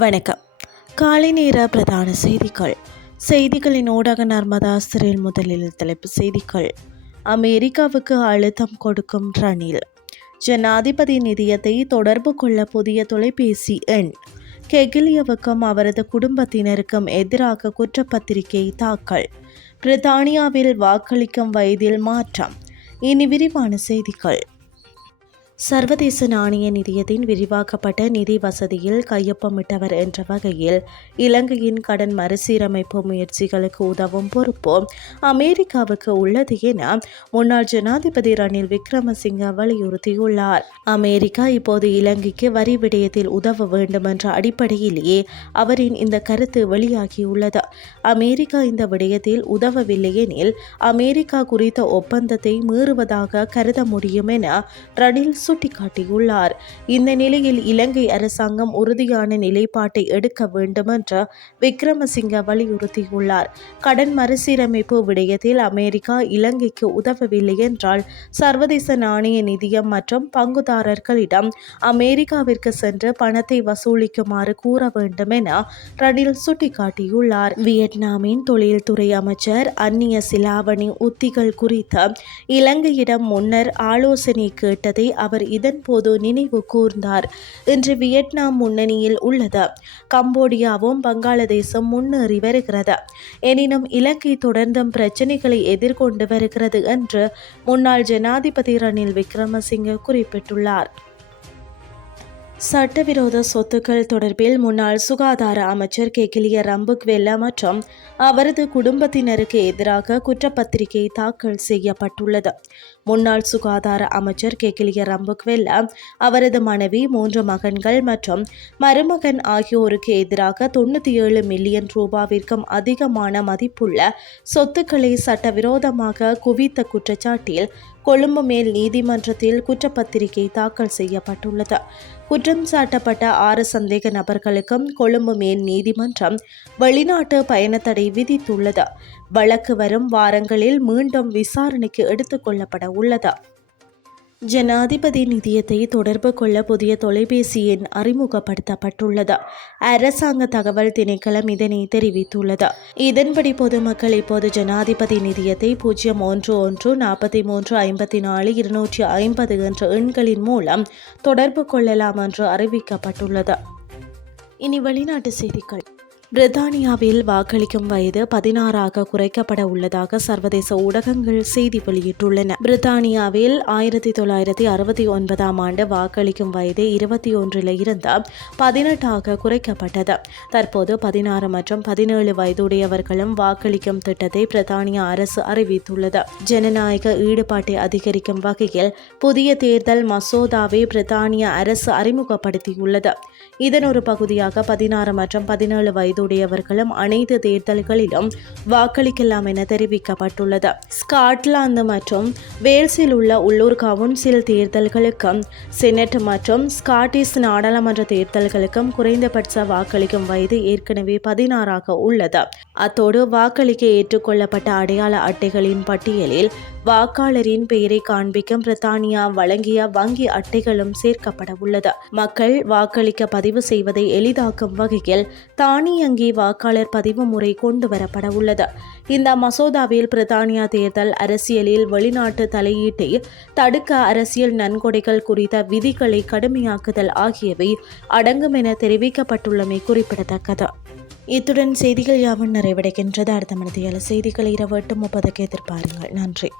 வணக்கம். காலை நேர பிரதான செய்திகளின் ஊடாக நர்மதா சிறையில் முதலில் தலைப்பு செய்திகள். அமெரிக்காவுக்கு அழுத்தம் கொடுக்கும் ரணில். ஜனாதிபதி நிதியத்தை தொடர்பு கொள்ள புதிய தொலைபேசி எண். கெகிலியவுக்கும் அவரது குடும்பத்தினருக்கும் எதிராக குற்றப்பத்திரிகை தாக்கல். பிரித்தானியாவில் வாக்களிக்கும் வயதில் மாற்றம். இனி விரிவான செய்திகள். சர்வதேச நாணய நிதியத்தின் விரிவாக்கப்பட்ட நிதி வசதியில் கையொப்பமிட்டவர் என்ற வகையில் இலங்கையின் கடன் மறுசீரமைப்பு முயற்சிகளுக்கு உதவும் பொறுப்பு அமெரிக்காவுக்கு உள்ளது என முன்னாள் ஜனாதிபதி ரணில் விக்ரமசிங்க வலியுறுத்தியுள்ளார். அமெரிக்கா இப்போது இலங்கைக்கு வரி விடயத்தில் உதவ வேண்டும் என்ற அடிப்படையிலேயே அவரின் இந்த கருத்து வெளியாகியுள்ளது. அமெரிக்கா இந்த விடயத்தில் உதவவில்லை எனில் அமெரிக்கா குறித்த ஒப்பந்தத்தை மீறுவதாக கருத முடியும் என ரணில் சுட்டிக்காட்டியுள்ளார். இந்த நிலையில் இலங்கை அரசாங்கம் உறுதியான நிலைப்பாட்டை எடுக்க வேண்டும் என்று விக்ரமசிங்க வலியுறுத்தியுள்ளார். கடன் மறுசீரமைப்பு விடயத்தில் அமெரிக்கா இலங்கைக்கு உதவவில்லை என்றால் சர்வதேச நாணய நிதியம் மற்றும் பங்குதாரர்களிடம் அமெரிக்காவிற்கு சென்று பணத்தை வசூலிக்குமாறு கூற வேண்டும் என ரணில் சுட்டிக்காட்டியுள்ளார். வியட்நாமின் தொழில்துறை அமைச்சர் அந்நிய சிலாவணி உத்திகள் குறித்து இலங்கையிடம் முன்னர் ஆலோசனை கேட்டதை அவர் இதன் போது நினைவு கூர்ந்தார். இன்று வியட்நாம் முன்னணியில் உள்ளது. கம்போடியாவும் பங்களாதேசும் முன்னேறி வருகிறது. எனினும் இலங்கை தொடர்ந்தும் பிரச்சினைகளை எதிர்கொண்டு வருகிறது என்று முன்னாள் ஜனாதிபதி ரணில் விக்ரமசிங்க குறிப்பிட்டுள்ளார். சட்டவிரோத சொத்துக்கள் தொடர்பில் முன்னாள் சுகாதார அமைச்சர் கெகிலிய ரம்புக்வெல்ல மற்றும் அவரது குடும்பத்தினருக்கு எதிராக குற்றப்பத்திரிகை தாக்கல் செய்யப்பட்டுள்ளது. முன்னாள் சுகாதார அமைச்சர் கெகிலிய ரம்புக்வெல்ல, அவரது மனைவி, 3 மகன்கள் மற்றும் மருமகன் ஆகியோருக்கு எதிராக 97 மில்லியன் ரூபாவிற்கும் அதிகமான மதிப்புள்ள சொத்துக்களை சட்டவிரோதமாக குவித்த குற்றச்சாட்டில் கொழும்பு மேல் நீதிமன்றத்தில் குற்றப்பத்திரிகை தாக்கல் செய்யப்பட்டுள்ளது. குற்றம் சாட்டப்பட்ட 6 சந்தேக நபர்களுக்கும் கொழும்பு மேல் நீதிமன்றம் வெளிநாட்டு பயணத்தடை விதித்துள்ளது. வழக்கு வரும் வாரங்களில் மீண்டும் விசாரணைக்கு எடுத்துக் கொள்ளப்பட உள்ளது. ஜனாதிபதி நிதியத்தை தொடர்பு கொள்ள புதிய தொலைபேசி எண் அறிமுகப்படுத்தப்பட்டுள்ளது. அரசாங்க தகவல் திணைக்களம் இதனை தெரிவித்துள்ளது. இதன்படி பொதுமக்கள் இப்போது ஜனாதிபதி நிதியத்தை 011 43 54 250 என்ற எண்களின் மூலம் தொடர்பு கொள்ளலாம் என்று அறிவிக்கப்பட்டுள்ளது. இனி வெளிநாட்டு செய்திகள். பிரித்தானியாவில் வாக்களிக்கும் வயது 16 குறைக்கப்பட உள்ளதாக சர்வதேச ஊடகங்கள் செய்தி வெளியிட்டுள்ளன. பிரித்தானியாவில் 1969 ஆண்டு வாக்களிக்கும் வயது 21 இருந்து 18 குறைக்கப்பட்டது. தற்போது 16 மற்றும் 17 வயதுடையவர்களும் வாக்களிக்கும் திட்டத்தை பிரித்தானிய அரசு அறிவித்துள்ளது. ஜனநாயக ஈடுபாட்டை அதிகரிக்கும் வகையில் புதிய தேர்தல் மசோதாவை பிரித்தானிய அரசு அறிமுகப்படுத்தியுள்ளது. இதன் ஒரு பகுதியாக 16 மற்றும் 17 வயதுடையவர்களும் அனைத்து தேர்தல்களிலும் வாக்களிக்கலாம் என தெரிவிக்கப்பட்டுள்ளது. ஸ்காட்லாந்து மற்றும் வேல்ஸில் உள்ள உள்ளூர் கவுன்சில் தேர்தல்களுக்கும் செனட் மற்றும் ஸ்காட்டிஷ் நாடாளுமன்ற தேர்தல்களுக்கும் குறைந்தபட்ச வாக்களிக்கும் வயது ஏற்கனவே 16 உள்ளது. அத்தோடு வாக்களிக்க ஏற்றுக்கொள்ளப்பட்ட அடையாள அட்டைகளின் பட்டியலில் வாக்காளரின் பெயரை காண்பிக்கும் பிரித்தானியா வழங்கிய வங்கி அட்டைகளும் சேர்க்கப்பட உள்ளது. மக்கள் வாக்களிக்க பதிவு செய்வதை எளிதாக்கும் வகையில் தானியங்கி வாக்காளர் பதிவு முறை கொண்டு வரப்பட உள்ளது. இந்த மசோதாவில் பிரித்தானியா தேர்தல் அரசியலில் வெளிநாட்டு தலையீட்டை தடுக்க அரசியல் நன்கொடைகள் குறித்த விதிகளை கடுமையாக்குதல் ஆகியவை அடங்கும் என தெரிவிக்கப்பட்டுள்ளமை குறிப்பிடத்தக்கது. இத்துடன் செய்திகள் யாவும் நிறைவடைகின்றது. அடுத்த மணித்தியால செய்திகளை இரவு 8:30 எதிர்பாருங்கள். நன்றி.